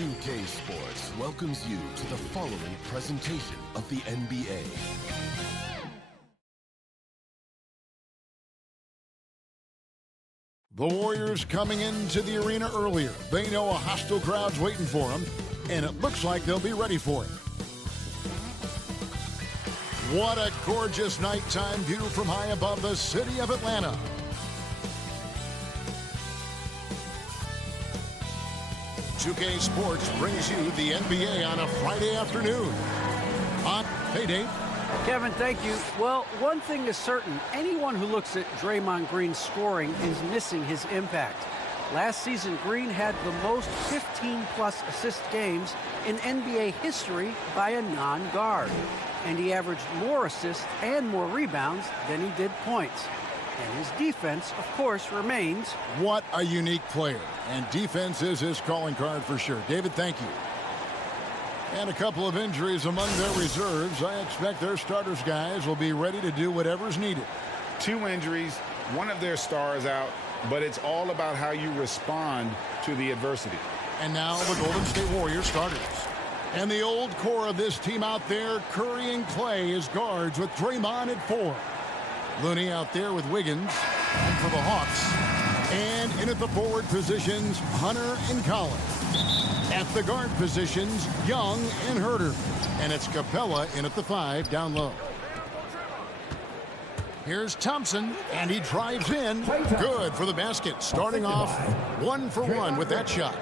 NBA2K Sports welcomes you to the following presentation of the NBA. The Warriors coming into the arena earlier. They know a hostile crowd's waiting for them, and it looks like they'll be ready for it. What a gorgeous nighttime view from high above the city of Atlanta. .2K Sports brings you the NBA on a Friday afternoon. Hey, Dave. Kevin, thank you. Well, one thing is certain. Anyone who looks at Draymond Green's scoring is missing his impact. Last season, Green had the most 15-plus assist games in NBA history by a non-guard. And he averaged more assists and more rebounds than he did points. And his defense, of course, remains. What a unique player. And defense is his calling card for sure. David, thank you. And a couple of injuries among their reserves. I expect their starters guys will be ready to do whatever's needed. 2 injuries, one of their stars out, but it's all about how you respond to the adversity. And now the Golden State Warriors starters. And the old core of this team out there, Curry and Clay as guards with Draymond at 4. Looney out there with Wiggins. And for the Hawks. And in at the forward positions, Hunter and Collins. At the guard positions, Young and Herter. And it's Capella in at the 5 down low. Here's Thompson, and he drives in. Good for the basket. Starting off 1 for 1 with that shot.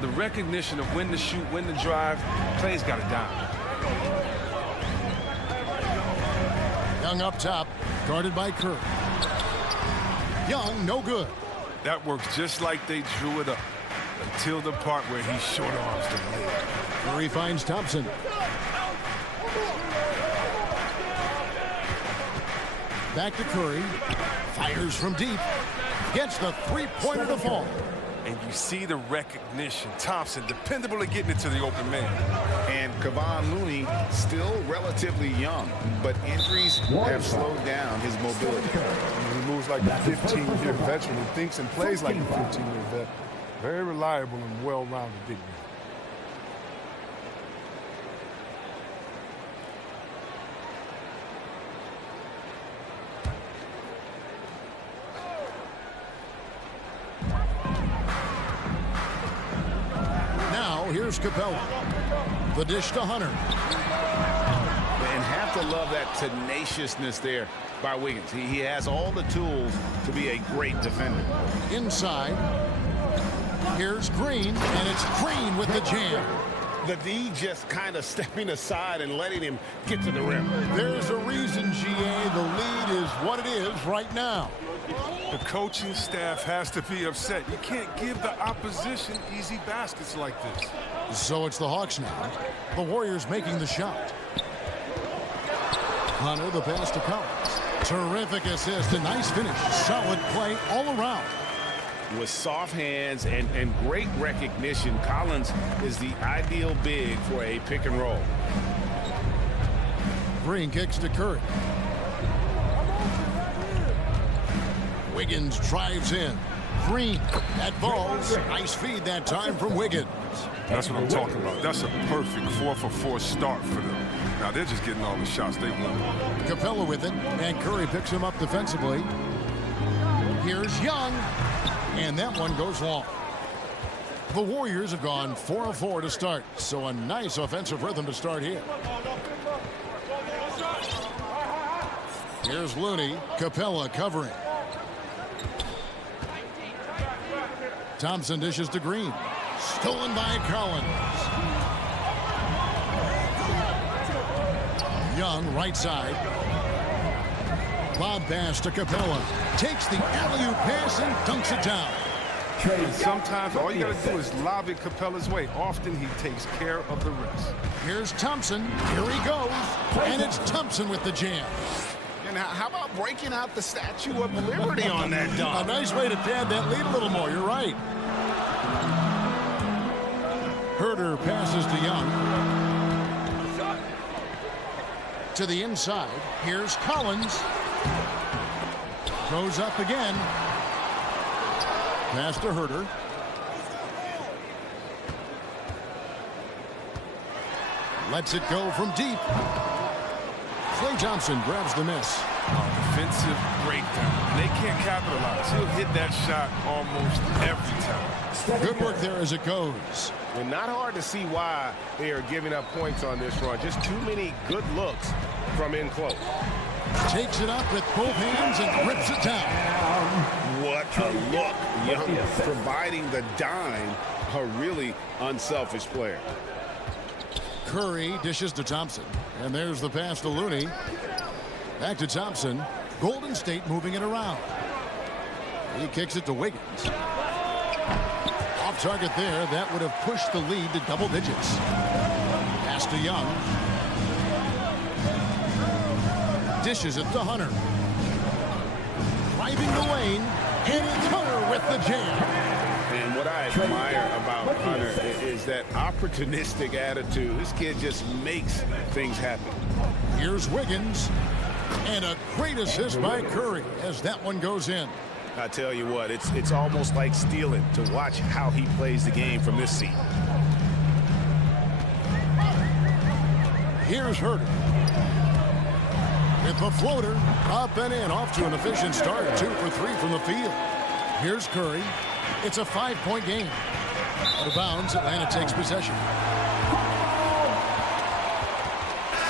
The recognition of when to shoot, when to drive, Clay's got it down. Young up top, guarded by Curry. Young, no good. That works just like they drew it up until the part where he short arms the lead. Curry finds Thompson. Back to Curry. Fires from deep. Gets the three-pointer to fall. And you see the recognition. Thompson, dependable at getting it to the open man. And Kevon Looney, still relatively young, but injuries have slowed down his mobility. He moves like a 15-year veteran and thinks and plays like a 15-year vet. Very reliable and well-rounded big man. Here's Capella. The dish to Hunter. And have to love that tenaciousness there by Wiggins. He has all the tools to be a great defender. Inside. Here's Green, and it's Green with the jam. The D just kind of stepping aside and letting him get to the rim. There's a reason, GA, the lead is what it is right now. The coaching staff has to be upset. You can't give the opposition easy baskets like this. So it's the Hawks now. The Warriors making the shot. Hunter, the pass to Collins. Terrific assist, a nice finish. Solid play all around. With soft hands and great recognition, Collins is the ideal big for a pick and roll. Green kicks to Curry. Wiggins drives in. Green at balls. Nice feed that time from Wiggins. That's what I'm talking about. That's a perfect 4-for-4 start for them. Now they're just getting all the shots they want. Capella with it, and Curry picks him up defensively. Here's Young, and that one goes long. The Warriors have gone 4 of 4 to start, so a nice offensive rhythm to start here. Here's Looney. Capella covering. Thompson dishes to Green. Stolen by Collins. Young, right side. Lob pass to Capella. Takes the alley-oop pass and dunks it down. And sometimes all you got to do is lob it Capella's way. Often he takes care of the rest. Here's Thompson. Here he goes. And it's Thompson with the jam. And how about breaking out the Statue of Liberty on that dunk? A nice way to pad that lead a little more. You're right. Herter passes to Young. To the inside. Here's Collins. Goes up again. Pass to Herter. Lets it go from deep. Klay Thompson grabs the miss. Defensive breakdown. They can't capitalize. He'll hit that shot almost every time. Good work there as it goes. And not hard to see why they are giving up points on this run. Just too many good looks from in close. Takes it up with both hands and rips it down. What a look. Young providing the dime. A really unselfish player. Curry dishes to Thompson. And there's the pass to Looney. Back to Thompson. Golden State moving it around. He kicks it to Wiggins. Off target there. That would have pushed the lead to double digits. Pass to Young. Dishes it to Hunter. Driving the lane. And it's Hunter with the jam. And what I admire about Hunter is that opportunistic attitude. This kid just makes things happen. Here's Wiggins. And a great assist by Curry as that one goes in. I tell you what, it's almost like stealing to watch how he plays the game from this seat. Here's Herter. With the floater, up and in, off to an efficient start. 2 for 3 from the field. Here's Curry. It's a 5-point game. Out of bounds, Atlanta takes possession.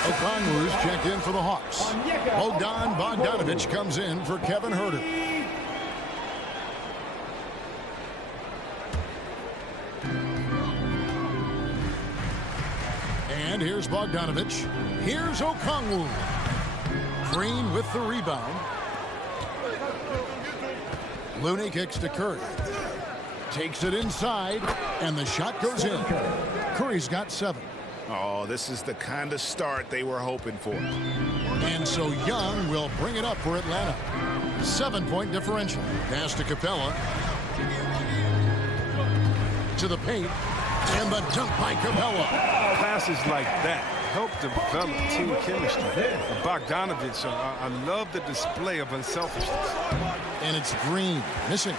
Okongwu's checked in for the Hawks. Bogdanovich comes in for Kevin Herter. And here's Bogdanovich. Here's Okongwu. Green with the rebound. Looney kicks to Curry. Takes it inside, and the shot goes in. Curry's got 7. Oh, this is the kind of start they were hoping for. And so Young will bring it up for Atlanta. 7-point differential. Pass to Capella. To the paint. And the dunk by Capella. Passes like that help develop team chemistry. Bogdanovich, I love the display of unselfishness. And it's Green missing.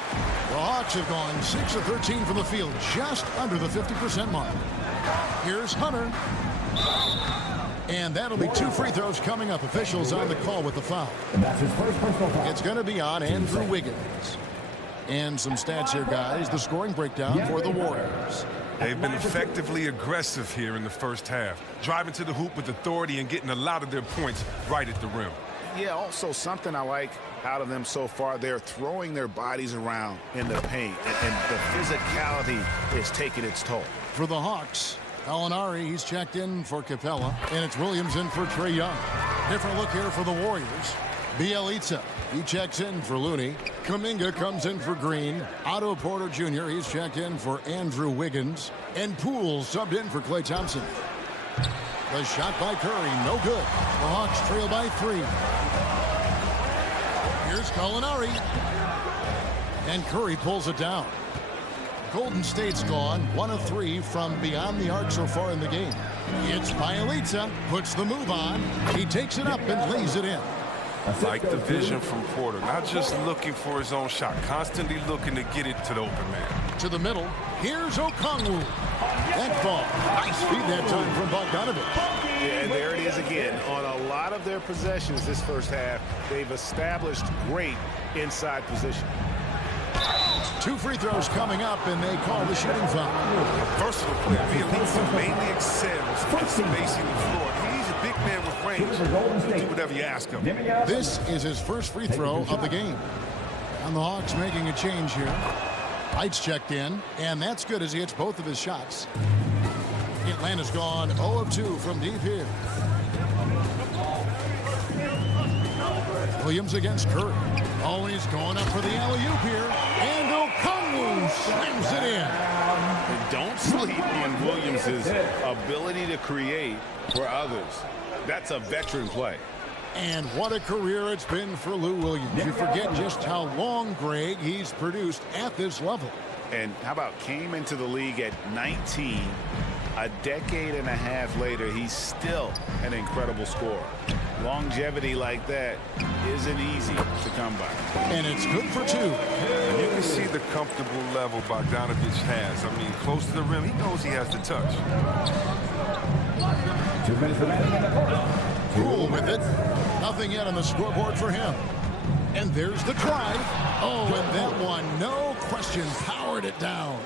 The Hawks have gone 6 of 13 from the field, just under the 50% mark. Here's Hunter. And that'll be 2 free throws coming up. Officials on the call with the foul. It's going to be on Andrew Wiggins. And some stats here, guys. The scoring breakdown for the Warriors. They've been effectively aggressive here in the first half, driving to the hoop with authority and getting a lot of their points right at the rim. Yeah, also something I like out of them so far, they're throwing their bodies around in the paint, and the physicality is taking its toll. For the Hawks, Alinari, he's checked in for Capella, and it's Williams in for Trae Young. Different look here for the Warriors. Bjelica, he checks in for Looney. Kuminga comes in for Green. Otto Porter Jr., he's checked in for Andrew Wiggins. And Poole subbed in for Klay Thompson. The shot by Curry, no good. The Hawks trail by 3. Here's Gallinari. And Curry pulls it down. Golden State's gone 1 of 3 from beyond the arc so far in the game. It's Bjelica, puts the move on. He takes it up and lays it in. Like the vision from Porter, not just looking for his own shot, constantly looking to get it to the open man. To the middle, here's Okongwu. That ball, nice feed that time from Bogdanovich. Yeah, and there it is again. On a lot of their possessions this first half, they've established great inside position. 2 free throws coming up, and they call the shooting foul. Versatile player, Bjelica mainly excels at spacing the floor. He's a big man with range. He'll do whatever you ask him. This is his first free throw of the game. And the Hawks making a change here. Heights checked in, and that's good as he hits both of his shots. Atlanta's gone 0 of 2 from deep here. Williams against Curry. Oh, he's going up for the alley-oop here. And Okongwu slams it in. And don't sleep on Williams' ability to create for others. That's a veteran play. And what a career it's been for Lou Williams. You forget just how long, Greg, he's produced at this level. And how about came into the league at 19. A decade and a half later, he's still an incredible scorer. Longevity like that isn't easy to come by. And it's good for 2. You can see the comfortable level Bogdanovich has. I mean, close to the rim, he knows he has the touch. 2 minutes remaining in the first. Cool with it. Nothing yet on the scoreboard for him. And there's the drive. Oh, and that one, no question, powered it down.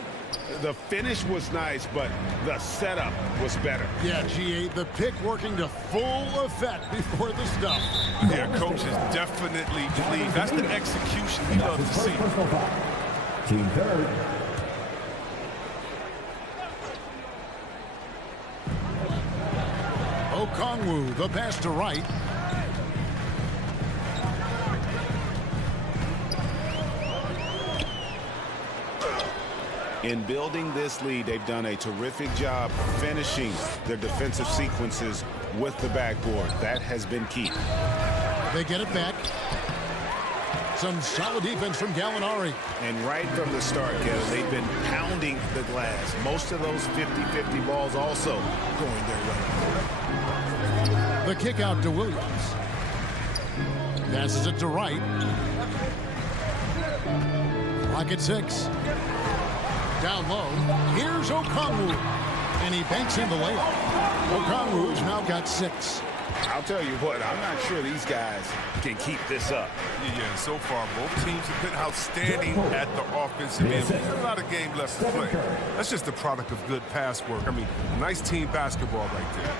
The finish was nice, but the setup was better. Yeah, G8, the pick working to full effect before the stuff. Yeah, coach is definitely pleased. That's the execution he loves to see. Team third. Okongwu, the pass to right. In building this lead, they've done a terrific job finishing their defensive sequences with the backboard. That has been key. They get it back. Some solid defense from Gallinari. And right from the start, Kevin, they've been pounding the glass. Most of those 50-50 balls also going their way. The kick out to Williams. Passes it to right. Clock at 6. Down low. Here's Okongwu. And he banks in the layup. Okongwu's now got 6. I'll tell you what, I'm not sure these guys can keep this up. Yeah, so far both teams have been outstanding at the offensive end. There's a lot of game left to play. That's just the product of good pass work. I mean, nice team basketball right there.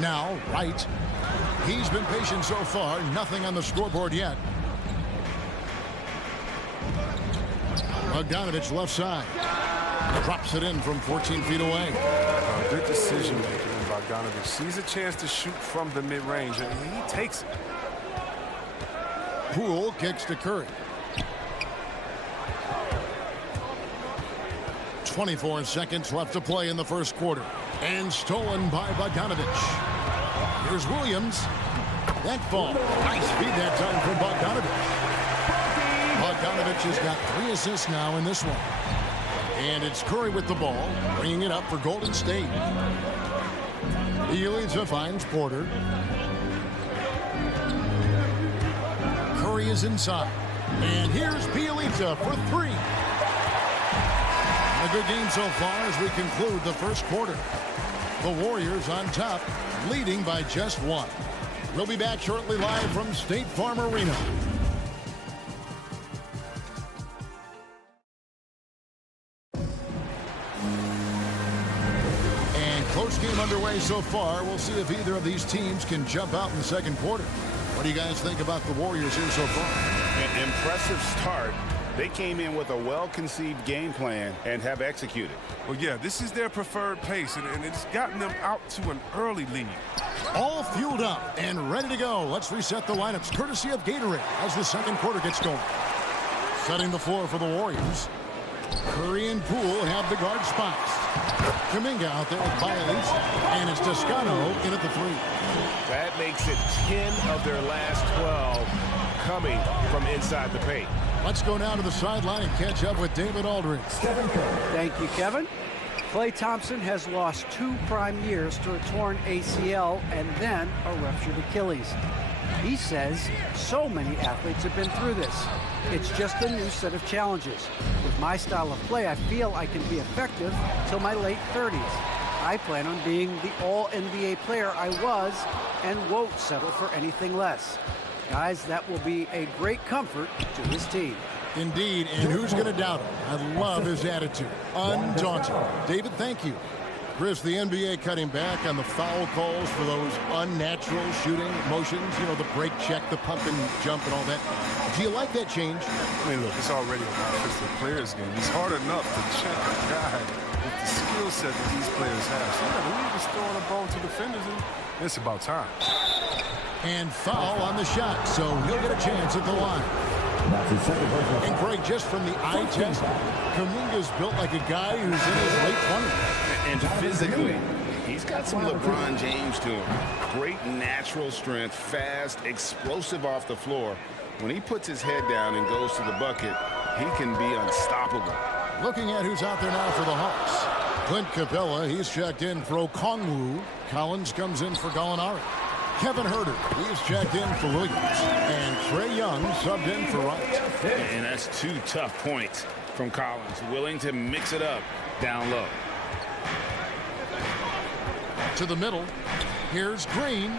Now, Wright. He's been patient so far. Nothing on the scoreboard yet. Bogdanovich left side. Drops it in from 14 feet away. Good decision making. Bogdanovich sees a chance to shoot from the mid-range, and he takes it. Poole kicks to Curry. 24 seconds left to play in the first quarter. And stolen by Bogdanovich. Here's Williams. That fall. Nice feed that time from Bogdanovich. Bogdanovich has got 3 assists now in this one. And it's Curry with the ball, bringing it up for Golden State. Bielitsa finds Porter. Curry is inside. And here's Bielitsa for 3. A good game so far as we conclude the first quarter. The Warriors on top, leading by just 1. We'll be back shortly live from State Farm Arena. Close game underway so far. We'll see if either of these teams can jump out in the second quarter. What do you guys think about the Warriors here so far? An impressive start. They came in with a well-conceived game plan and have executed. Well, yeah, this is their preferred pace, and it's gotten them out to an early lead. All fueled up and ready to go. Let's reset the lineups courtesy of Gatorade as the second quarter gets going. Setting the floor for the Warriors. Curry and Poole have the guard spots. Kuminga out there with Bielitsa, and it's Toscano in at the 3. That makes it 10 of their last 12 coming from inside the paint. Let's go now to the sideline and catch up with David Aldridge. Thank you, Kevin. Klay Thompson has lost 2 prime years to a torn ACL and then a ruptured Achilles. He says so many athletes have been through this. It's just a new set of challenges. With my style of play, I feel I can be effective till my late 30s. I plan on being the all-NBA player I was and won't settle for anything less. Guys, that will be a great comfort to his team. Indeed, and who's going to doubt him? I love his attitude. Undaunted. David, thank you. Chris, the NBA cutting back on the foul calls for those unnatural shooting motions. You know, the break check, the pump and jump and all that. Do you like that change? I mean, look, it's already a offensive players game. It's hard enough to check a guy with the skill set that these players have. So, yeah, the league is throwing a ball to defenders, and it's about time. And foul on the shot, so he'll get a chance at the line. And Greg, just from the eye test, Kuminga's built like a guy who's in his late 20s. And physically, he's got some LeBron James to him. Great natural strength, fast, explosive off the floor. When he puts his head down and goes to the bucket, he can be unstoppable. Looking at who's out there now for the Hawks. Clint Capella, he's checked in for Okongwu. Collins comes in for Gallinari. Kevin Huerter, he's checked in for Williams. And Trae Young subbed in for Wright. And that's 2 tough points from Collins, willing to mix it up down low. To the middle. Here's Green.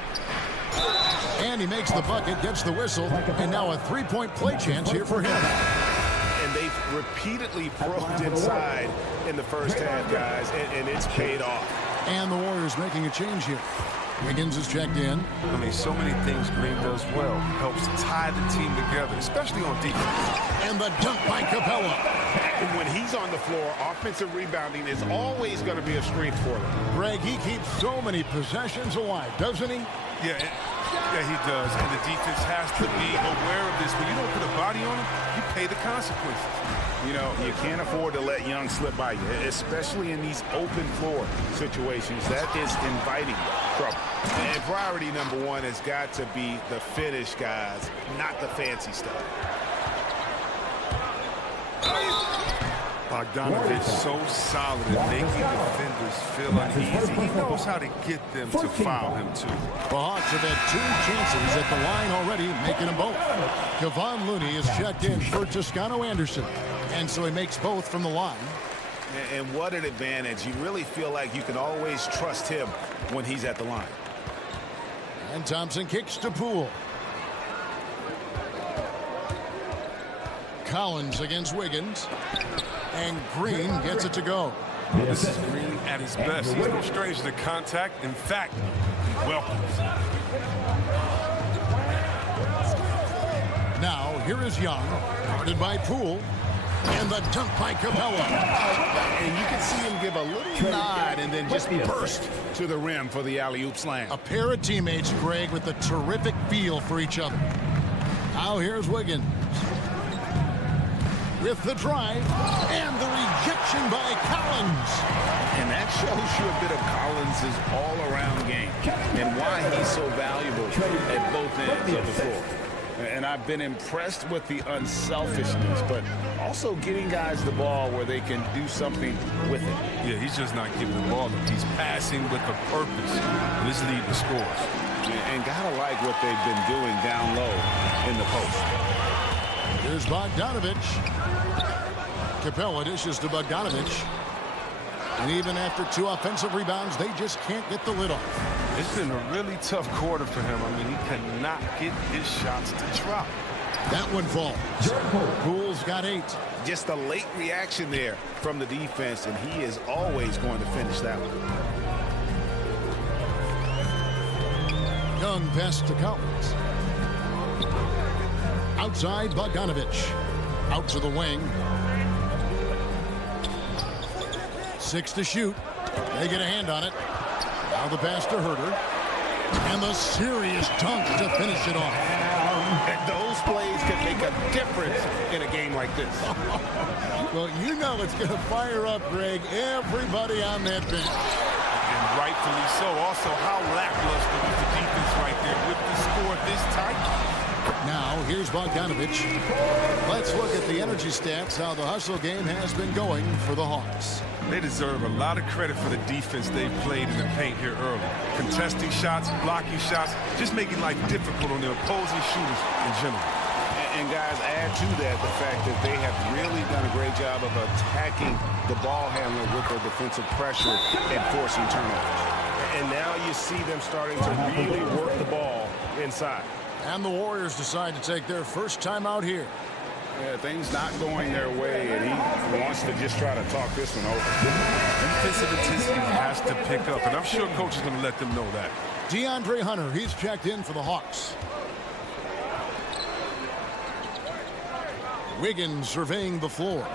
And he makes the bucket, gets the whistle, and now a three-point play chance here for him. And they've repeatedly probed inside in the first half, guys, and it's paid off. And the Warriors making a change here. Wiggins is checked in. I mean, so many things Green does well. Helps tie the team together, especially on defense. And the dunk by Capella. And when he's on the floor, offensive rebounding is always going to be a strength for them. Greg, he keeps so many possessions alive, doesn't he? Yeah, he does. And the defense has to be aware of this. When you don't put a body on him, you pay the consequences. You know, you can't afford to let Young slip by you, especially in these open floor situations. That is inviting trouble. And priority number one has got to be the finish, guys, not the fancy stuff. Bogdanovich so solid at making defenders feel uneasy. He knows how to get them to foul him, too. The Hawks have had 2 chances at the line already, making them both. Kevon Looney is checked in for Toscano Anderson. And so he makes both from the line. And what an advantage. You really feel like you can always trust him when he's at the line. And Thompson kicks to Poole. Collins against Wiggins. And Green gets it to go. This is Green at his best. He's no stranger to contact. In fact, he welcomes. Now, here is Young, guarded by Poole. And the dunk by Capella. And you can see him give a little nod and then just burst to the rim for the alley-oop slam. A pair of teammates, Greg, with a terrific feel for each other. Now here's Wiggins. With the drive. And the rejection by Collins. And that shows you a bit of Collins' all-around game and why he's so valuable at both ends of the floor. And I've been impressed with the unselfishness, but also getting guys the ball where they can do something with it. Yeah, he's just not giving the ball up. He's passing with a purpose, and this lead the scores. And gotta like what they've been doing down low in the post. Here's Bogdanovich. Capella dishes to Bogdanovich. And even after 2 offensive rebounds, they just can't get the lid off. It's been a really tough quarter for him. I mean, he cannot get his shots to drop. That one falls. Poole's got 8. Just a late reaction there from the defense, and he is always going to finish that one. Young pass to Collins. Outside, Bogdanovich. Out to the wing. 6 to shoot. They get a hand on it. Now the pass to Herter. And the serious dunk to finish it off. Those plays can make a difference in a game like this. Well, you know it's going to fire up, Greg, everybody on that bench. And rightfully so. Also, how lackluster was the defense right there with the score this tight. Now, here's Bogdanovich. Let's look at the energy stats, how the hustle game has been going for the Hawks. They deserve a lot of credit for the defense they've played in the paint here early. Contesting shots, blocking shots, just making life difficult on the opposing shooters in general. And guys, add to that the fact that they have really done a great job of attacking the ball handler with their defensive pressure and forcing turnovers. And now you see them starting to really work the ball inside. And the Warriors decide to take their first time out here. Yeah, things not going their way, and he wants to just try to talk this one over. Defensive intensity has to pick up, and I'm sure coach is going to let them know that. DeAndre Hunter, he's checked in for the Hawks. Wiggins surveying the floor.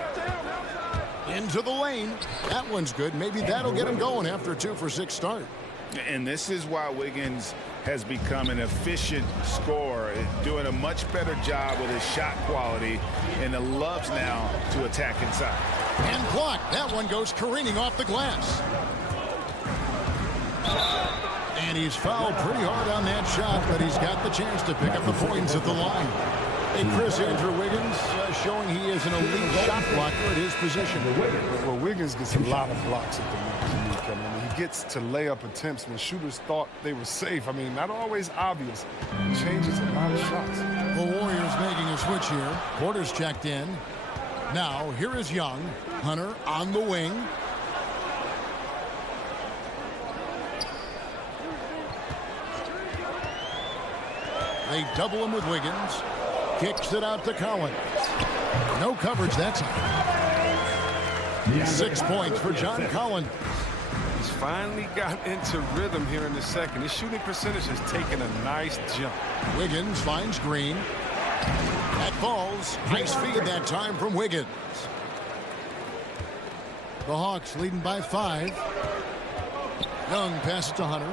Into the lane. That one's good. Maybe that'll get him going after a 2-for-6 start. And this is why Wiggins has become an efficient scorer, doing a much better job with his shot quality, and loves now to attack inside. And blocked. That one goes careening off the glass. And he's fouled pretty hard on that shot, but he's got the chance to pick up the points at the line. Hey, Chris, Andrew Wiggins showing he is an elite shot blocker at his position. Well, Wiggins gets a lot of blocks at the line. I mean, he gets to layup attempts when shooters thought they were safe. I mean, not always obvious. He changes a lot of shots. The Warriors making a switch here. Porter's checked in. Now, here is Young. Hunter on the wing. They double him with Wiggins. Kicks it out to Collins. No coverage that time. 6 points for John Collins. He's finally got into rhythm here in the second. His shooting percentage has taken a nice jump. Wiggins finds Green. That falls. Nice feed that time from Wiggins. The Hawks leading by 5. Young passes to Hunter.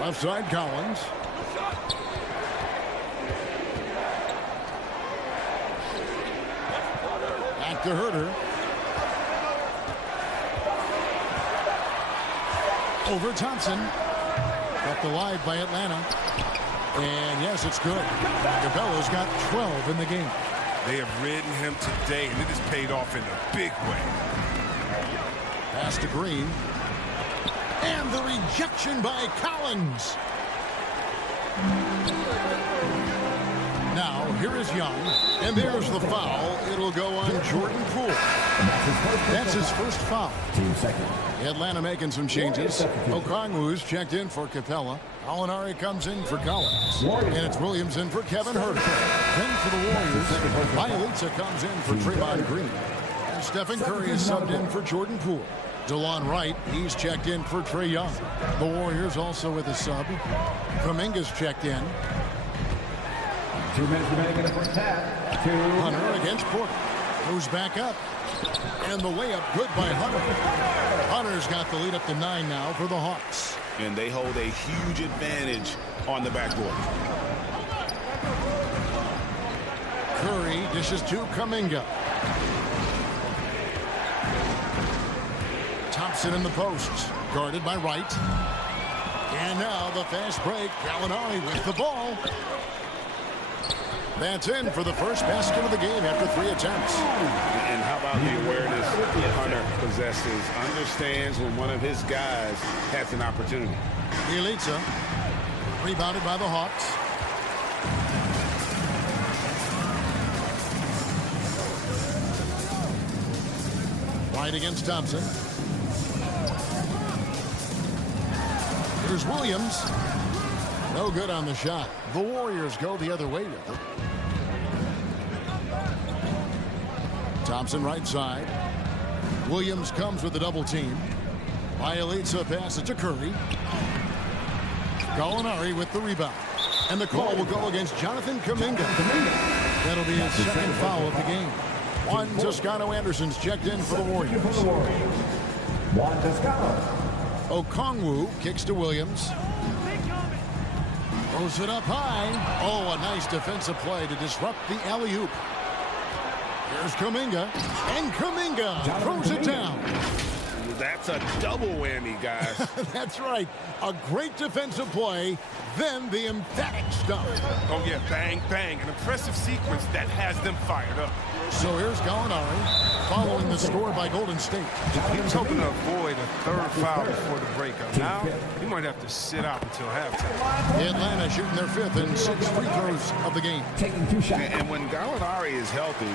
Left side Collins. Back to Herter. Over Thompson. Kept alive by Atlanta. And yes, it's good. Capella's got 12 in the game. They have ridden him today, and it has paid off in a big way. Pass to Green. And the rejection by Collins. Now, here is Young. And there's the foul. It'll go on Jordan Poole. That's his first foul. 2 seconds. Atlanta making some changes. Okongwu's checked in for Capella. Molinari comes in for Collins. And it's Williams in for Kevin Herter. Then for the Warriors, Bielitsa comes in for Draymond Green. And Stephen Curry is subbed in for Jordan Poole. DeLon Wright, he's checked in for Trae Young. The Warriors also with a sub. Kuminga's checked in. 2 minutes remaining in the first half. Hunter against Porter. Moves back up. And the layup good by Hunter. Hunter's got the lead up to 9 now for the Hawks. And they hold a huge advantage on the backboard. Curry dishes to Kuminga. Thompson in the post. Guarded by Wright. And now the fast break. Gallinari with the ball. That's in for the first basket of the game after 3 attempts. And how about the awareness Hunter possesses? Understands when one of his guys has an opportunity. Bielitsa rebounded by the Hawks. White against Thompson. Here's Williams. No good on the shot. The Warriors go the other way with it. Thompson right side. Williams comes with the double team. Bielitsa passes to Curry. Gallinari with the rebound. And the call will go against Jonathan Kuminga. That'll be his second foul of the game. Juan Toscano-Anderson's checked in for the Warriors. Juan Toscano. Okongwu kicks to Williams. Throws it up high. Oh, a nice defensive play to disrupt the alley-oop. Here's Kuminga. And Kuminga throws it down. That's a double whammy, guys. That's right. A great defensive play, then the emphatic stuff. Oh, yeah, bang, bang. An impressive sequence that has them fired up. So here's Gallinari following the score by Golden State. He was hoping to avoid a third foul before the breakup. Now, he might have to sit out until halftime. Atlanta shooting their 5th and 6th free throws of the game. Taking 2 shots. And when Gallinari is healthy,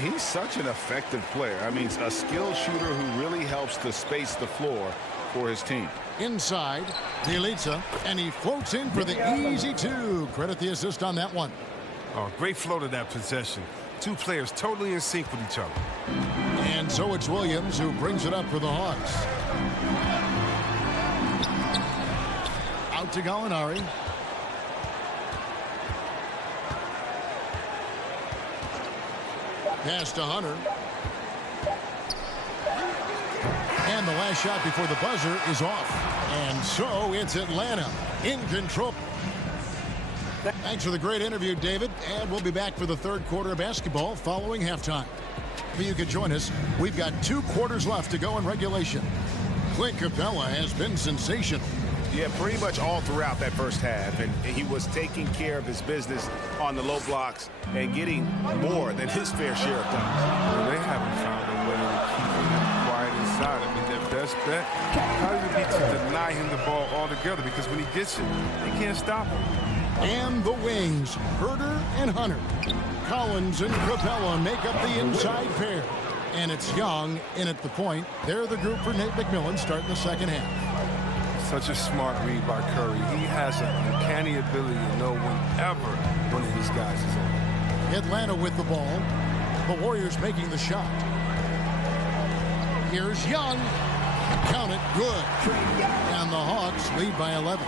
he's such an effective player. I mean, a skilled shooter who really helps to space the floor for his team. Inside, Bielitsa, and he floats in for the easy 2. Credit the assist on that one. Oh, great flow to that possession. 2 players totally in sync with each other. And so it's Williams who brings it up for the Hawks. Out to Gallinari. Pass to Hunter. And the last shot before the buzzer is off. And so it's Atlanta in control. Thanks for the great interview, David. And we'll be back for the third quarter of basketball following halftime. You can join us. We've got 2 quarters left to go in regulation. Clint Capella has been sensational. Yeah, pretty much all throughout that first half. And he was taking care of his business on the low blocks and getting more than his fair share of times. Well, they haven't found a way to keep him quiet inside. I mean, their best bet probably would be to deny him the ball altogether, because when he gets it, they can't stop him. And the wings, Herter and Hunter. Collins and Capella make up the inside pair. And it's Young in at the point. They're the group for Nate McMillan starting the second half. Such a smart read by Curry. He has an uncanny ability to know whenever one of his guys is on. Atlanta with the ball. The Warriors making the shot. Here's Young. Count it, good. And the Hawks lead by 11.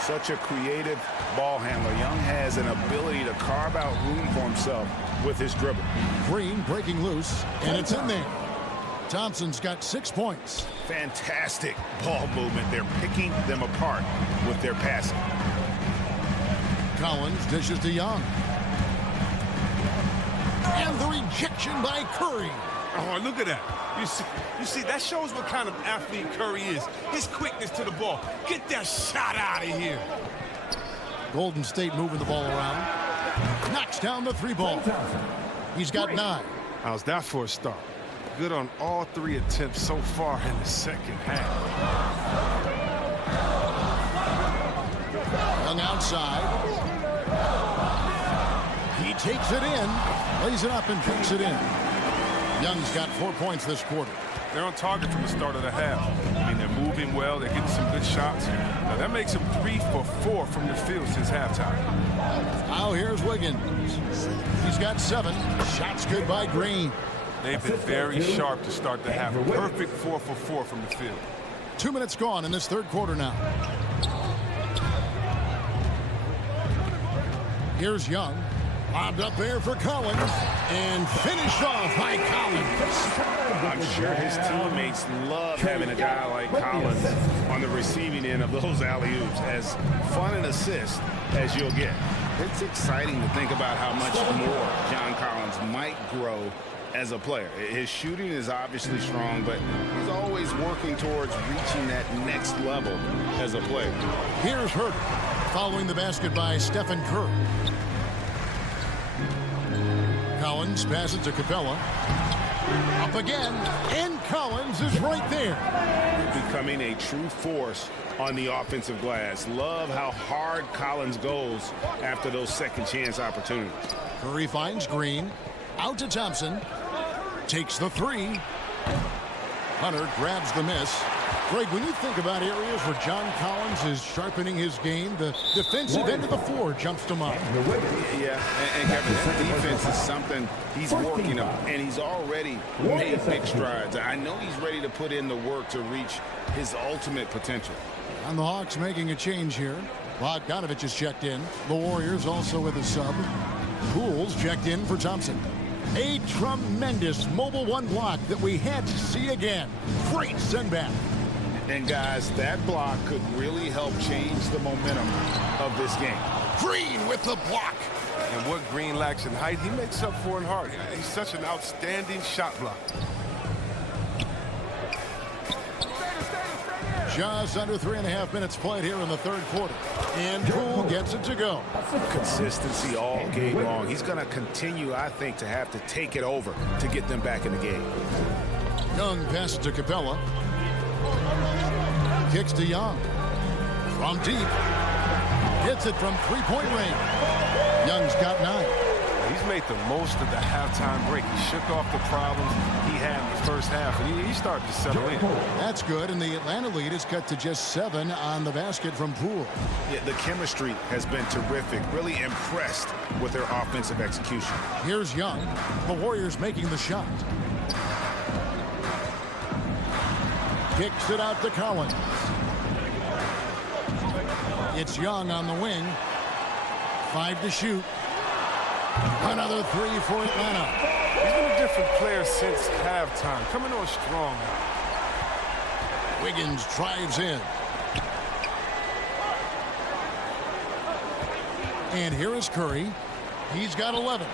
Such a creative ball handler. Young has an ability to carve out room for himself with his dribble. Green breaking loose, and it's in there. Thompson's got 6 points. Fantastic ball movement. They're picking them apart with their passing. Collins dishes to Young. And the rejection by Curry. Oh, look at that. You see, that shows what kind of athlete Curry is. His quickness to the ball. Get that shot out of here. Golden State moving the ball around. Knocks down the 3-ball. He's got 9. How's that for a start? Good on all 3 attempts so far in the second half. Young outside. He takes it in, lays it up and kicks it in. Young's got 4 points this quarter. They're on target from the start of the half. I mean, they're moving well. They're getting some good shots. Now, that makes them 3 for 4 from the field since halftime. Now here's Wiggins. He's got 7. Shots good by Green. They've been very sharp to start the half. A perfect 4 for 4 from the field. 2 minutes gone in this third quarter now. Here's Young. Lobbed up there for Collins. And finished off by Collins. I'm sure his teammates love having a guy like Collins on the receiving end of those alley-oops. As fun an assist as you'll get. It's exciting to think about how much more John Collins might grow as a player. His shooting is obviously strong, but he's always working towards reaching that next level as a player. Here's Herter, following the basket by Stephen Curry. Collins passes to Capella. Up again, and Collins is right there. Becoming a true force on the offensive glass. Love how hard Collins goes after those second chance opportunities. Curry finds Green. Out to Thompson. Takes the 3. Hunter grabs the miss. Greg, when you think about areas where John Collins is sharpening his game, the defensive end of the floor jumps to mind. Yeah, and Kevin, that defense is something he's working on, and he's already made big strides. I know he's ready to put in the work to reach his ultimate potential. And the Hawks making a change here. Bogdanovich is checked in. The Warriors also with a sub. Poole's checked in for Thompson. A tremendous mobile 1 block that we had to see again. Great send back. And guys, that block could really help change the momentum of this game. Green with the block. And what Green lacks in height, he makes up for in heart. He's such an outstanding shot blocker. Just under 3.5 minutes played here in the third quarter. And Poole gets it to go. Consistency all game long. He's going to continue, I think, to have to take it over to get them back in the game. Young passes to Capella. Kicks to Young. From deep. Hits it from 3-point range. Young's got 9. He's made the most of the halftime break. He shook off the problems he had in the first half, and he's starting to settle in. That's good, and the Atlanta lead is cut to just 7 on the basket from Poole. Yeah, the chemistry has been terrific. Really impressed with their offensive execution. Here's Young. The Warriors making the shot. Kicks it out to Collins. It's Young on the wing. 5 to shoot. Another 3 for Atlanta. He's been a different player since halftime. Coming on strong. Wiggins drives in. And here is Curry. He's got 11.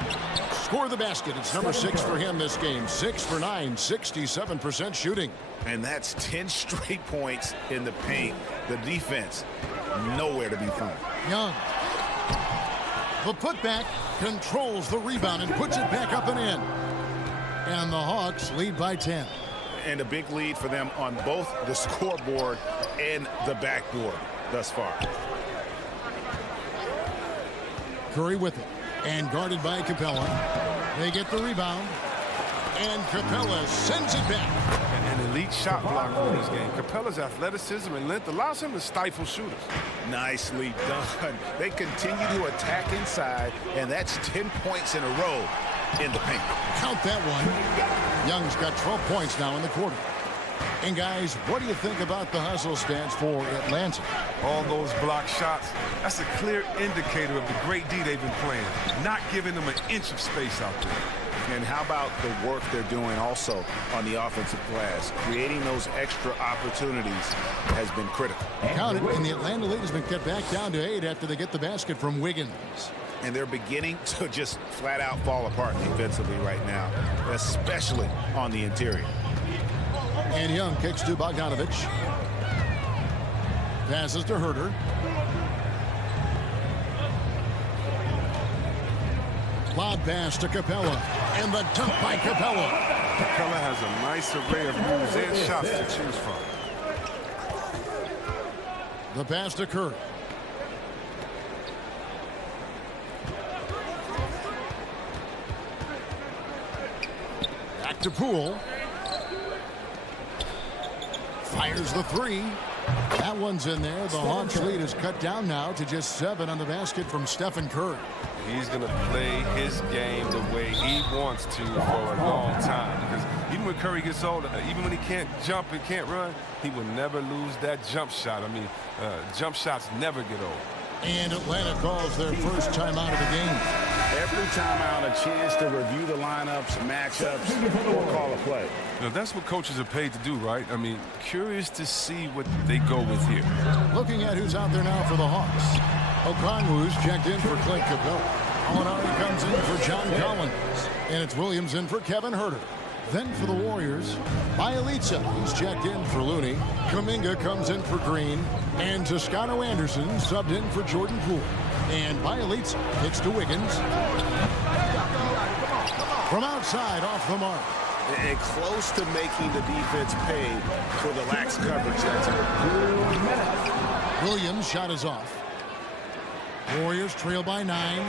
Score the basket. It's number 6 for him this game. 6 for 9, 67% shooting. And that's 10 straight points in the paint. The defense, nowhere to be found. Young. The putback controls the rebound and puts it back up and in. And the Hawks lead by 10. And a big lead for them on both the scoreboard and the backboard thus far. Curry with it. And guarded by Capella. They get the rebound. And Capella sends it back. An elite shot blocker in this game. Capella's athleticism and length allows him to stifle shooters. Nicely done. They continue to attack inside, and that's 10 points in a row in the paint. Count that one. Young's got 12 points now in the quarter. And guys, what do you think about the hustle stats for Atlanta? All those block shots, that's a clear indicator of the great D they've been playing, not giving them an inch of space out there. And how about the work they're doing also on the offensive glass? Creating those extra opportunities has been critical. Count it, and the Atlanta lead has been cut back down to 8 after they get the basket from Wiggins. And they're beginning to just flat out fall apart defensively right now, especially on the interior. And Young kicks to Bogdanovich. Passes to Herter. Lob pass to Capella. And the dunk by Capella. Capella has a nice array of moves and shots to choose from. The pass to Curry. Back to Poole. Fires the three. That one's in there. The Hawks lead is cut down now to just 7 on the basket from Stephen Curry. He's going to play his game the way he wants to for a long time. Because even when Curry gets older, even when he can't jump and can't run, he will never lose that jump shot. I mean, jump shots never get old. And Atlanta calls their first timeout of the game. Every timeout, a chance to review the lineups, matchups, or call a play. Now, that's what coaches are paid to do, right? I mean, curious to see what they go with here. Looking at who's out there now for the Hawks. O'Conwoo's checked in for Clint Capella. Molinari comes in for John Collins. And it's Williams in for Kevin Herter. Then for the Warriors, Bielitsa, who's checked in for Looney. Kuminga comes in for Green. And Toscano Anderson subbed in for Jordan Poole. And Bielitsa hits to Wiggins. From outside, off the mark. And close to making the defense pay for the lax coverage that time. Williams' shot is off. Warriors trail by 9.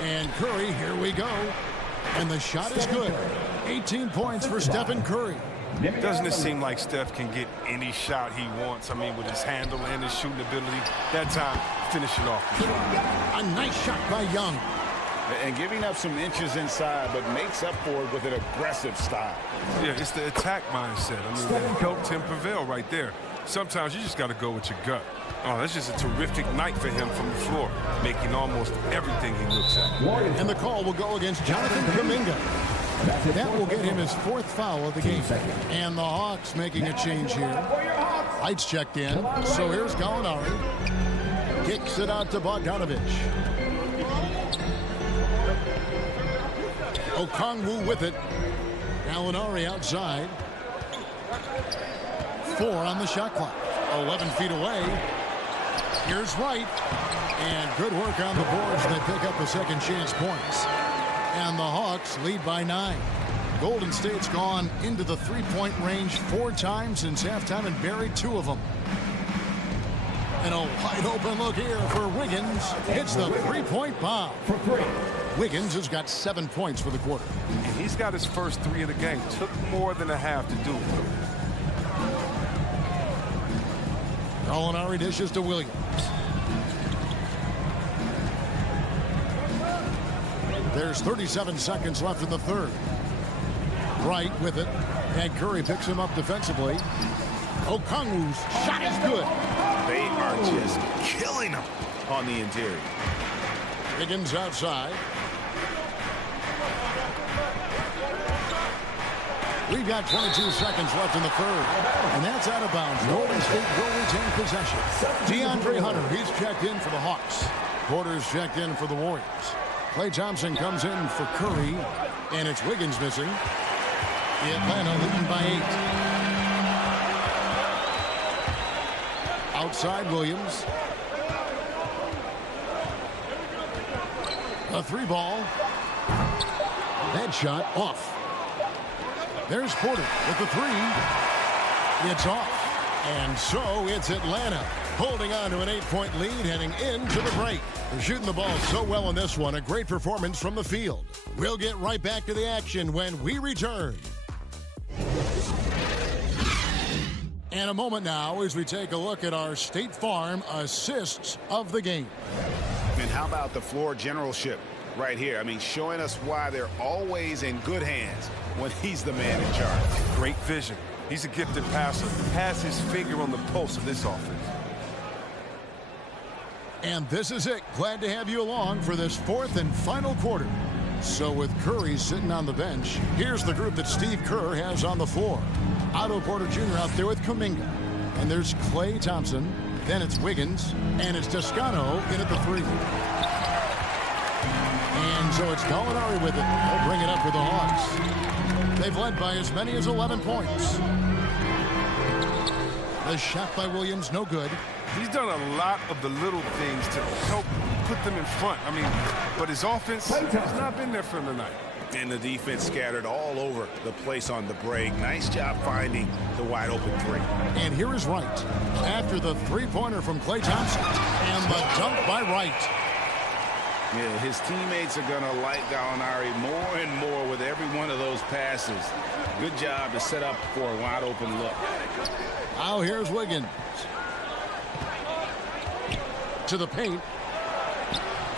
And Curry, here we go. And the shot is good. 18 points for Stephen Curry. Doesn't it seem like Steph can get any shot he wants? I mean, with his handle and his shooting ability. That time, finishing off the shot. A nice shot by Young. And giving up some inches inside, but makes up for it with an aggressive style. Yeah, it's the attack mindset. I mean, that helped him prevail right there. Sometimes you just got to go with your gut. Oh, that's just a terrific night for him from the floor, making almost everything he looks at. And the call will go against Jonathan Kuminga. That will get him his 4th foul of the game. And the Hawks making a change here. Lights checked in. So here's Gallinari. Kicks it out to Bogdanovich. Okongwu with it. Gallinari outside. 4 on the shot clock. 11 feet away. Here's Wright. And good work on the boards. They pick up the second chance points. And the Hawks lead by 9. Golden State's gone into the 3-point range 4 times since halftime and buried 2 of them. And a wide open look here for Wiggins. Hits the 3-point bomb. Wiggins has got 7 points for the quarter. He's got his first 3 of the game. Took more than a half to do it. Gallinari dishes to Williams. There's 37 seconds left in the 3rd. Wright with it. And Curry picks him up defensively. Okongwu's shot is good. They are just killing him on the interior. Wiggins outside. We've got 22 seconds left in the 3rd. And that's out of bounds. Golden State will retain possession. DeAndre Hunter, he's checked in for the Hawks. Porter's checked in for the Warriors. Klay Thompson comes in for Curry. And it's Wiggins missing. The Atlanta leading by 8. Outside Williams. A 3 ball. That shot off. There's Porter with the 3. It's off. And so it's Atlanta Holding on to an 8-point lead heading into the break. They're shooting the ball so well in this one. A great performance from the field. We'll get right back to the action when we return. And a moment now as we take a look at our State Farm assists of the game. And how about the floor generalship right here? I mean, showing us why they're always in good hands when he's the man in charge. Great vision. He's a gifted passer. Has his finger on the pulse of this offense. And this is it. Glad to have you along for this fourth and final quarter. So with Curry sitting on the bench, here's the group that Steve Kerr has on the floor. Otto Porter Jr. out there with Kuminga. And there's Klay Thompson. Then it's Wiggins. And it's Toscano in at the 3. And so it's Gallinari with it. They'll bring it up for the Hawks. They've led by as many as 11 points. The shot by Williams, no good. He's done a lot of the little things to help put them in front. I mean, but his offense has not been there for him tonight. And the defense scattered all over the place on the break. Nice job finding the wide open 3. And here is Wright after the 3-pointer from Klay Thompson. And the dunk by Wright. Yeah, his teammates are going to like Gallinari more and more with every one of those passes. Good job to set up for a wide open look. Now here's Wiggins. To the paint.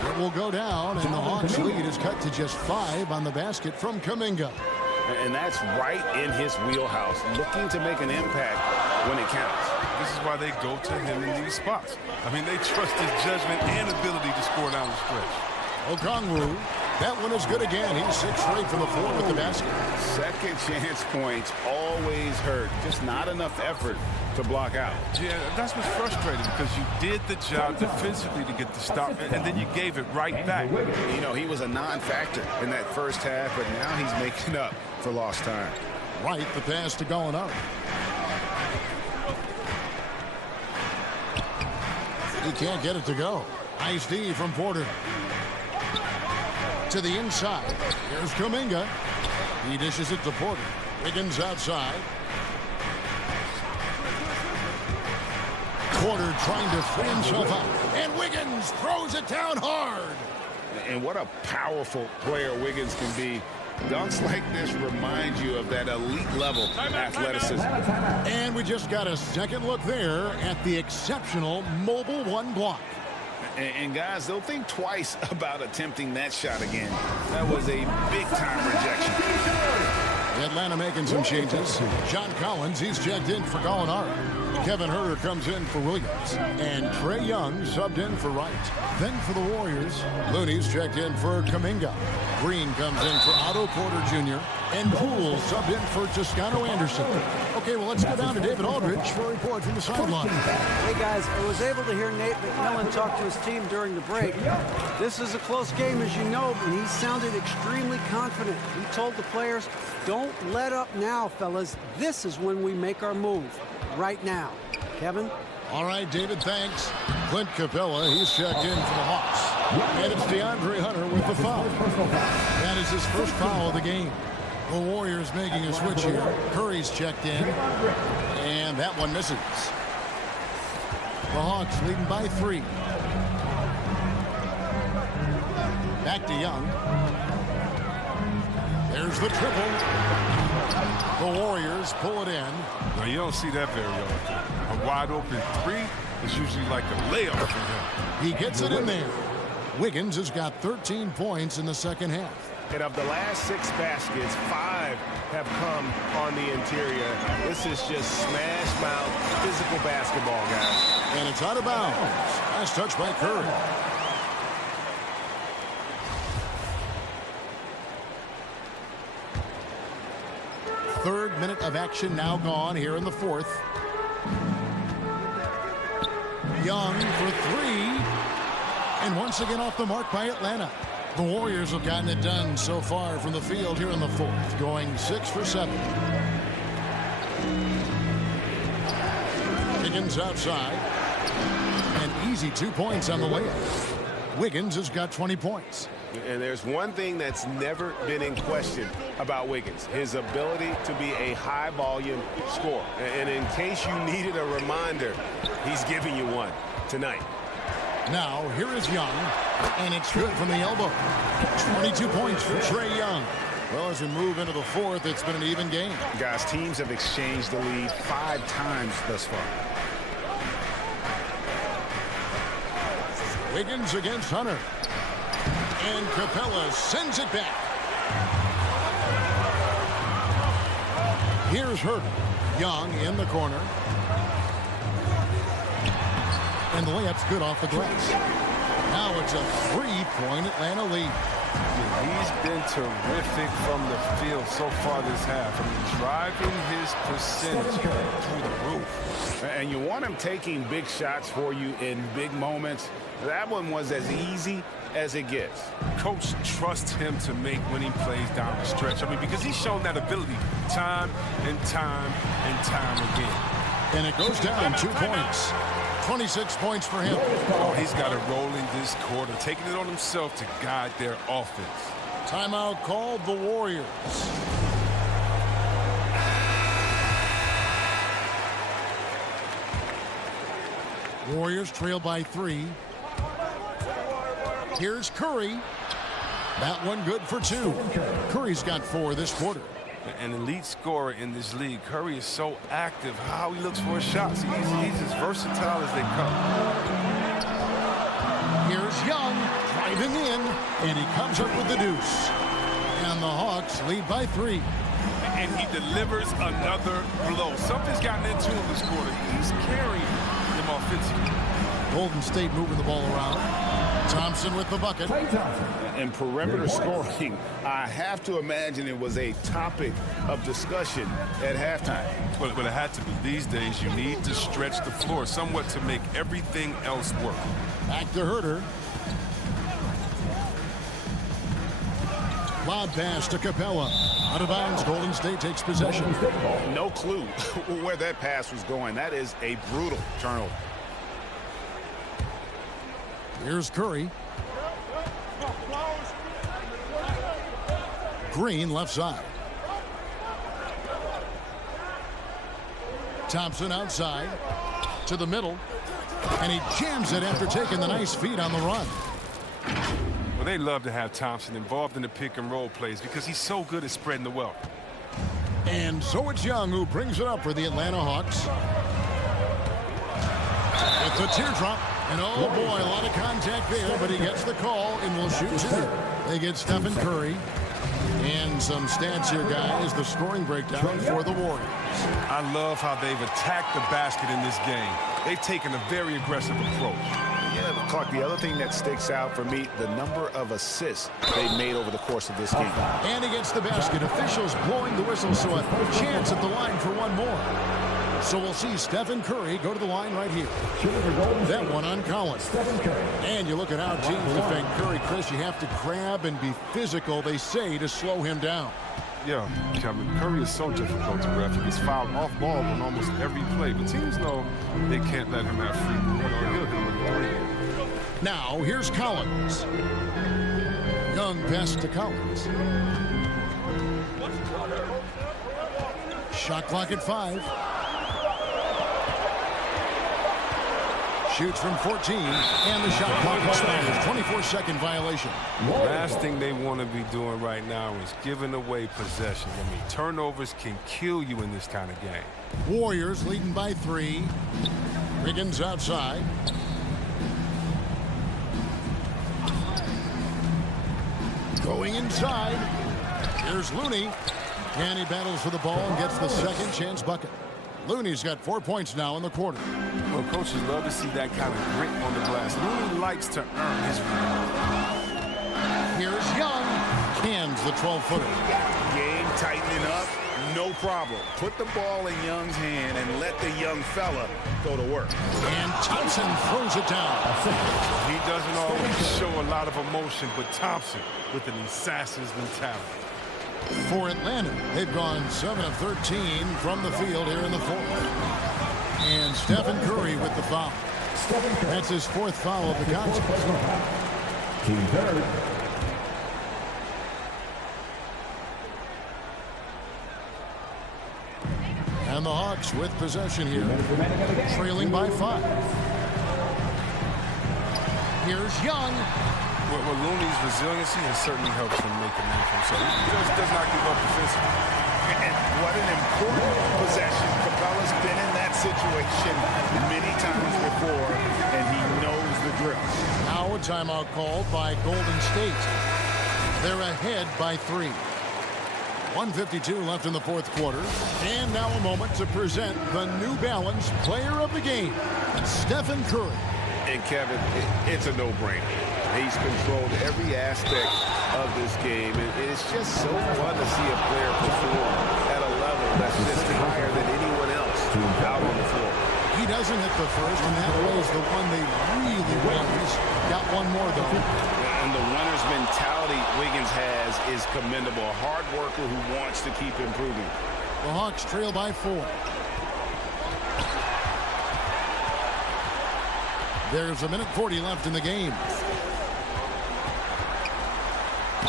It will go down, and the Hawks lead is cut to just 5 on the basket from Kuminga. And that's right in his wheelhouse, looking to make an impact when it counts. This is why they go to him in these spots. I mean, they trust his judgment and ability to score down the stretch. Okongwu, that one is good again. He's 6 straight from the floor with the basket. Second chance points always hurt. Just not enough effort to block out. Yeah, that's what's frustrating because you did the job defensively to get the stop, and then you gave it right back. You know, he was a non-factor in that first half, but now he's making up for lost time. Right, the pass to Gallinari. He can't get it to go. Nice D from Porter. To the inside. Here's Kuminga. He dishes it to Porter. Wiggins outside. Porter trying to free himself out. And Wiggins throws it down hard. And what a powerful player Wiggins can be. Dunks like this remind you of that elite level athleticism. And we just got a second look there at the exceptional mobile 1 block. And guys, they'll think twice about attempting that shot again. That was a big-time rejection. Atlanta making some changes. John Collins, he's checked in for Gallinari. Kevin Huerter comes in for Williams. And Trae Young subbed in for Wright. Then for the Warriors, Looney's checked in for Kuminga. Green comes in for Otto Porter Jr. And Poole subbed in for Toscano Anderson. Okay, well, let's go down to David Aldridge for a report from the sideline. Hey, guys, I was able to hear Nate McMillan talk to his team during the break. This is a close game, as you know, and he sounded extremely confident. He told the players, don't let up now, fellas. This is when we make our move. Right now. Kevin? All right, David, thanks. Clint Capella, he's checked in for the Hawks. And it's DeAndre Hunter with the foul. That is his first foul of the game. The Warriors making a switch here. Curry's checked in. And that one misses. The Hawks leading by 3. Back to Young. There's the triple. The Warriors pull it in. Now, you don't see that very often. A wide open 3 is usually like a layup for him. He gets it in there. Wiggins has got 13 points in the second half. And of the last 6 baskets, 5 have come on the interior. This is just smash mouth physical basketball, guys. And it's out of bounds. Last touch by Curry. Third minute of action now gone here in the fourth. Young for 3. And once again off the mark by Atlanta. The Warriors have gotten it done so far from the field here in the fourth, going 6 for 7. Wiggins outside. An easy 2 points on the layup. Wiggins has got 20 points. And there's one thing that's never been in question about Wiggins, his ability to be a high-volume scorer. And in case you needed a reminder, He's giving you one tonight. Now, here is Young, and it's good from the elbow. 22 points for Trae Young. Well, as we move into the fourth, it's been an even game. Guys, teams have exchanged the lead 5 times thus far. Wiggins against Hunter. And Capella sends it back. Here's Herter. Young in the corner. And the layup's good off the glass. Now it's a 3-point Atlanta lead. He's been terrific from the field so far this half. I mean, driving his percentage through the roof. And you want him taking big shots for you in big moments. That one was as easy as it gets. Coach trusts him to make winning plays down the stretch. I mean, because he's shown that ability time and time and time again. And it goes down 2 points. 26 points for him. Oh, he's got a role in this quarter, taking it on himself to guide their offense. Timeout called the Warriors. Warriors trail by 3. Here's Curry. That one good for 2. Curry's got 4 this quarter. An elite scorer in this league. Curry is so active. How he looks for his shots. He's as versatile as they come. Here's Young driving in, and he comes up with the deuce. And the Hawks lead by 3. And he delivers another blow. Something's gotten into him this quarter. He's carrying them offensively. Golden State moving the ball around. Thompson with the bucket. And perimeter scoring, I have to imagine it was a topic of discussion at halftime. Well, it had to be. These days, you need to stretch the floor somewhat to make everything else work. Back to Herter. Lob pass to Capella. Out of bounds, Golden State takes possession. No clue where that pass was going. That is a brutal turnover. Here's Curry. Green left side. Thompson outside to the middle, and he jams it after taking the nice feed on the run. Well, they love to have Thompson involved in the pick and roll plays because he's so good at spreading the wealth. And so it's Young who brings it up for the Atlanta Hawks. It's a teardrop. And oh boy, a lot of contact there, but he gets the call and will shoot 2. They get Stephen Curry. And some stats here, guys. The scoring breakdown for the Warriors. I love how they've attacked the basket in this game. They've taken a very aggressive approach. Yeah, but Clark, the other thing that sticks out for me, the number of assists they've made over the course of this game. And he gets the basket. Officials blowing the whistle, so a chance at the line for one more. So we'll see Stephen Curry go to the line right here. That one on Collins. And you look at how teams defend Curry, Chris. You have to grab and be physical, they say, to slow him down. Yeah, Kevin, Curry is so difficult to ref. He gets fouled off ball on almost every play. But teams know they can't let him have free movement or he'll hit him with a 3. Now, here's Collins. Young pass to Collins. Shot clock at 5. Shoots from 14, and the shot clock expires. 24-second violation. Last thing they want to be doing right now is giving away possession. I mean, turnovers can kill you in this kind of game. Warriors leading by 3. Wiggins outside. Going inside. Here's Looney. And he battles for the ball and gets the second chance bucket. Looney's got 4 points now in the quarter. Well, coaches love to see that kind of grit on the glass. Looney likes to earn his rebound. Here's Young. Cans the 12-footer. Game tightening up, no problem. Put the ball in Young's hand and let the young fella go to work. And Thompson throws it down. He doesn't always show a lot of emotion, but Thompson with an assassin's mentality. For Atlanta, they've gone 7 of 13 from the field here in the fourth. And Stephen Curry with the foul. That's his 4th foul of the contest. Team third. And And the Hawks with possession here, trailing by 5. Here's Young. Well, Looney's resiliency has certainly helped him make a name for himself. He just does not give up defensively. And what an important possession. Capella's been in that situation many times before, and he knows the drill. Now a timeout called by Golden State. They're ahead by 3. 1:52 left in the fourth quarter. And now a moment to present the New Balance Player of the Game, Stephen Curry. And Kevin, it's a no-brainer. He's controlled every aspect of this game. And it's just so fun to see a player perform at a level that's just higher than anyone else out on the floor. He doesn't hit the first, and that was the one they really want. He's got one more, though. And the winner's mentality Wiggins has is commendable. A hard worker who wants to keep improving. The Hawks trail by 4. There's a minute 40 left in the game.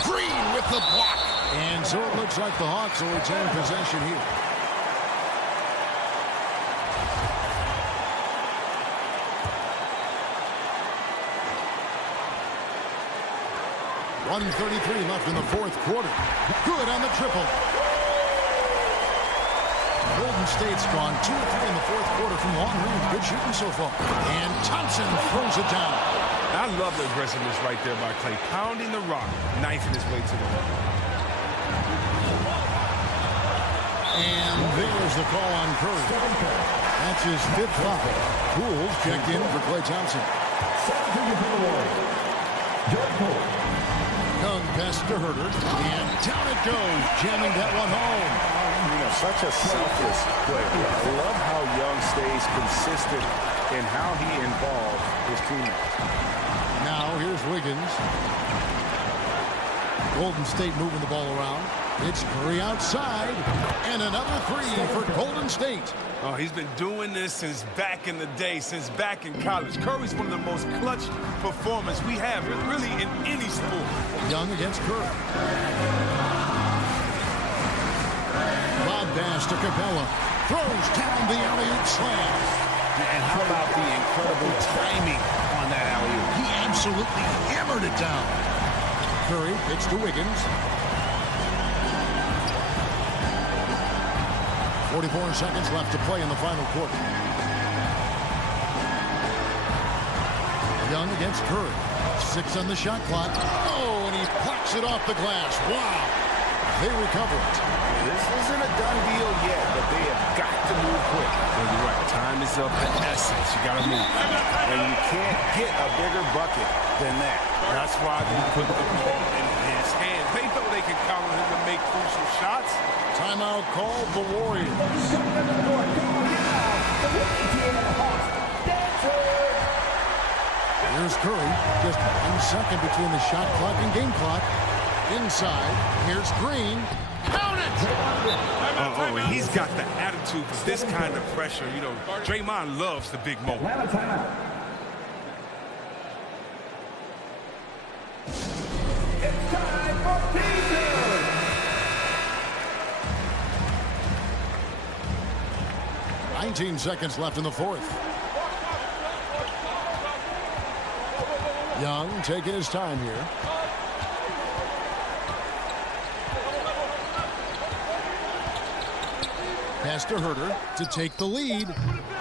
Green with the block. And so it looks like the Hawks will retain possession here. .133 left in the fourth quarter. Good on the triple. Golden State's gone 2 of 3 in the fourth quarter from long range. Good shooting so far. And Thompson throws it down. I love the aggressiveness right there by Clay, pounding the rock, knifing his way to the rim. And there's the call on Curry. That's his 5th foul. Pools checked in for Klay Thompson. Young pass to Herter, and down it goes, jamming that one home. You know, such a selfless player. I love how Young stays consistent in how he involves his teammates. Now here's Wiggins. Golden State moving the ball around. It's Curry outside, and another 3 for Golden State. Oh, he's been doing this since back in the day, since back in college. Curry's one of the most clutch performers we have, really, in any sport. Young against Curry. Bob Bass to Capella. Throws down the alley-oop slam. And how about the incredible timing on that alley-oop? He absolutely hammered it down. Curry pitch to Wiggins. 44 seconds left to play in the final quarter. Young against Curry. 6 on the shot clock. Oh, and he plucks it off the glass. Wow. They recover it. This isn't a done deal yet, but they have got to move quick. Well, you're right. Time is of the essence. You got to move. And you can't get a bigger bucket than that. That's why they put the ball in his hands. They know they can count on him to make crucial shots. Timeout called the Warriors. Here's Curry. Just 1 second between the shot clock and game clock. Inside. Here's Green. Count it! Oh, and he's got the attitude for this kind of pressure. You know, Draymond loves the big moment. It's time for defense. 19 seconds left in the fourth. Young taking his time here. Pass to Herter to take the lead.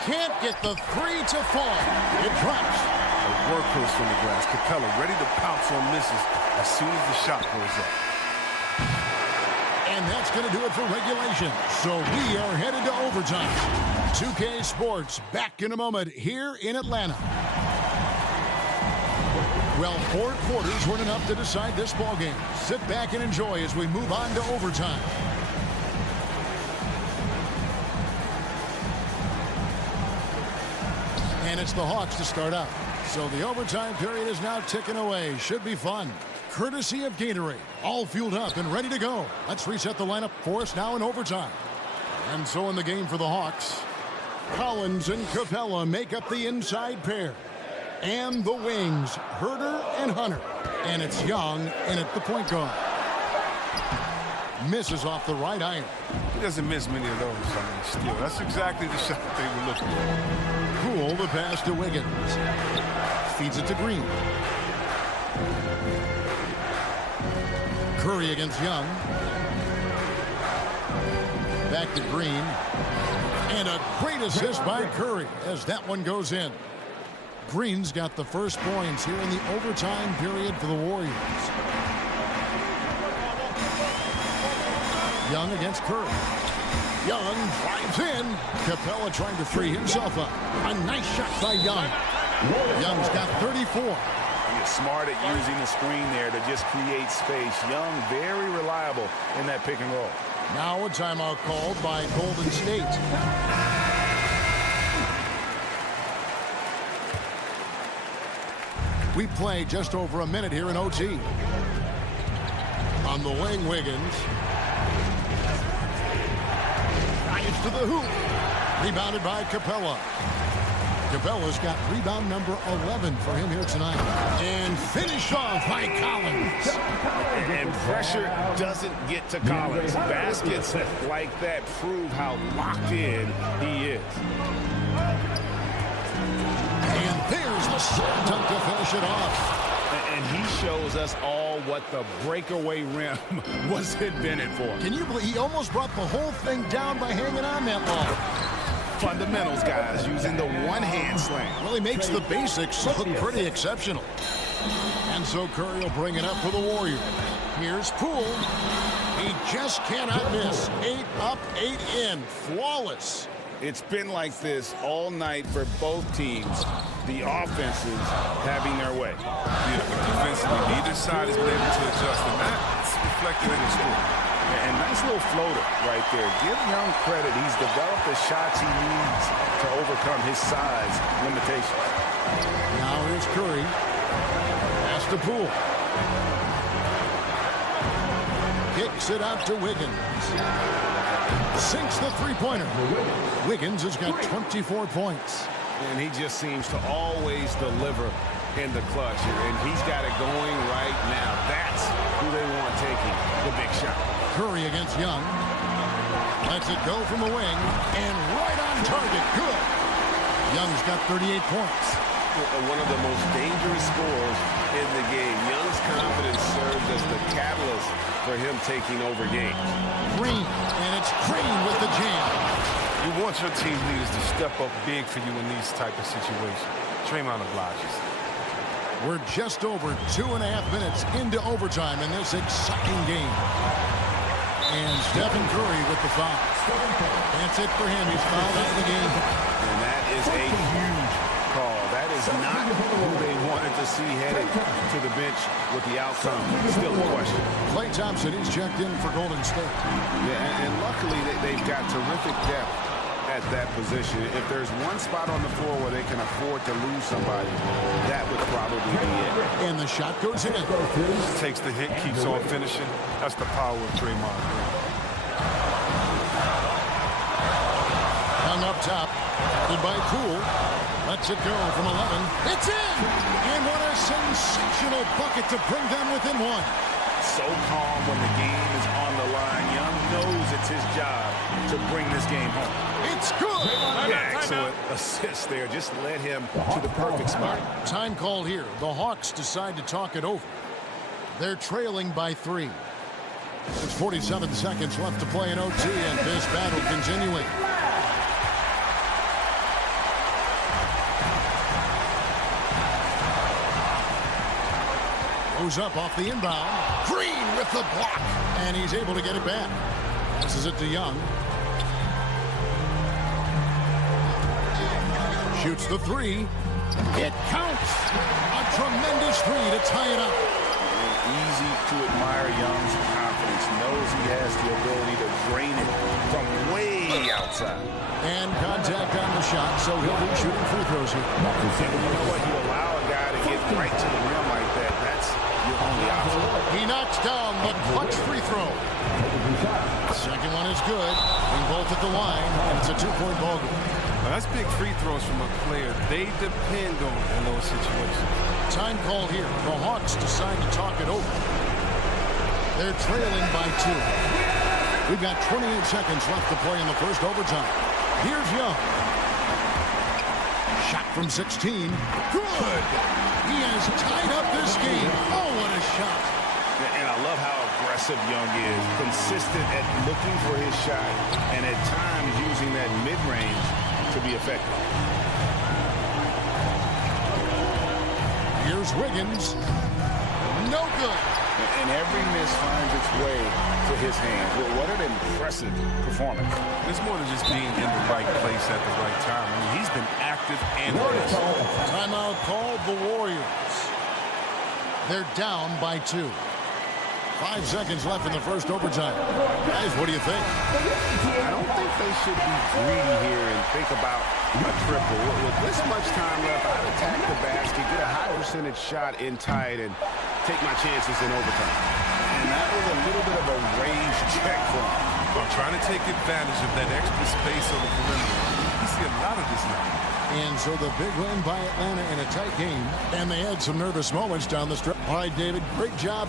Can't get the 3 to fall. It drops. A workhorse from the glass. Capella ready to pounce on misses as soon as the shot goes up. And that's going to do it for regulation. So we are headed to overtime. 2K Sports back in a moment here in Atlanta. Well, 4 quarters weren't enough to decide this ballgame. Sit back and enjoy as we move on to overtime. And it's the Hawks to start out. So the overtime period is now ticking away. Should be fun. Courtesy of Gatorade. All fueled up and ready to go. Let's reset the lineup for us now in overtime. And so in the game for the Hawks, Collins and Capella make up the inside pair. And the wings, Herter and Hunter. And it's Young in at the point guard. Misses off the right iron. He doesn't miss many of those. I mean, still, that's exactly the shot they were looking for. Poole the pass to Wiggins. Feeds it to Green. Curry against Young. Back to Green. And a great assist by Curry as that one goes in. Green's got the first points here in the overtime period for the Warriors. Young against Curry. Young drives in. Capella trying to free himself up. A nice shot by Young. Young's got 34. He is smart at using the screen there to just create space. Young, very reliable in that pick and roll. Now a timeout called by Golden State. We play just over a minute here in OT. On the wing, Wiggins. Drives to the hoop. Rebounded by Capella. Capella's got rebound number 11 for him here tonight. And finished off by Collins. And pressure doesn't get to Collins. Baskets like that prove how locked in he is. And there's the slam dunk to finish it off. And he shows us all what the breakaway rim was invented for. Can you believe he almost brought the whole thing down by hanging on that long? Fundamentals, guys, using the one-hand slam. Well, he makes the basics look pretty exceptional. And so Curry will bring it up for the Warriors. Here's Poole. He just cannot miss. 8 up, 8 in. Flawless. It's been like this all night for both teams. The offenses having their way. Yeah, but defensively, neither side has been able to adjust, and that's reflected in the score. And nice little floater right there. Give Young credit. He's developed the shots he needs to overcome his size limitations. Now here's Curry. Pass to Poole. Kicks it out to Wiggins. Sinks the three-pointer. Wiggins has got 24 points. And he just seems to always deliver in the clutch here. And he's got it going right now. That's who they want taking the big shot. Curry against Young. Lets it go from the wing. And right on target. Good. Young's got 38 points. One of the most dangerous scorers in the game. Young's confidence serves as the catalyst for him taking over games. Green. And it's Green with the jam. You want your team leaders to step up big for you in these type of situations. Draymond obliges. We're just over 2.5 minutes into overtime in this exciting game. And Stephen Curry with the foul. That's it for him. He's fouled out of the game. And that is a huge call. That is not who they wanted to see headed to the bench with the outcome still a question. Klay Thompson is checked in for Golden State. Yeah, and luckily they've got terrific depth at that position. If there's one spot on the floor where they can afford to lose somebody, that would probably be it. And the shot goes in. Takes the hit, keeps on finishing. That's the power of Draymond Green. Hung up top. Goodbye, Poole. Lets it go from 11. It's in! And what a sensational bucket to bring them within one. So calm when the game is on the line. Young knows it's his job to bring this game home. It's good! Yeah, excellent assist there. Just led him to the perfect spot. Time called here. The Hawks decide to talk it over. They're trailing by 3. There's 47 seconds left to play in OT, and this battle continuing. Goes up off the inbound. Green with the block. And he's able to get it back. Passes it to Young. Shoots the 3. It counts. A tremendous 3 to tie it up. Easy to admire Young's confidence. Knows he has the ability to drain it from way outside. And contact on the shot, so he'll be shooting free throws here. You know what? You allow a guy to get right to the rim like that. That's your only option. He knocks down the clutch free throw. Second one is good. And both at the line, and it's a 2-point ball game. Now, that's big free throws from a player they depend on in those situations. Time called here. The Hawks decide to talk it over. They're trailing by 2. We've got 28 seconds left to play in the first overtime. Here's Young. Shot from 16. Good. He has tied up this game. Oh, what a shot. And I love how aggressive Young is. Consistent at looking for his shot and at times using that mid-range to be effective. Here's Wiggins. No good. And every miss finds its way to his hands. What an impressive performance. It's more than just being in the right place at the right time. I mean, he's been active and aggressive. Timeout called the Warriors. They're down by 2. 5 seconds left in the first overtime. Guys, what do you think? I don't think they should be greedy here and think about a triple. With this much time left, I'd attack the basket, get a high percentage shot in tight, and take my chances in overtime. And that was a little bit of a range check for him. Well, trying to take advantage of that extra space on the perimeter. You see a lot of this now. And so the big win by Atlanta in a tight game. And they had some nervous moments down the stretch. All right, David, great job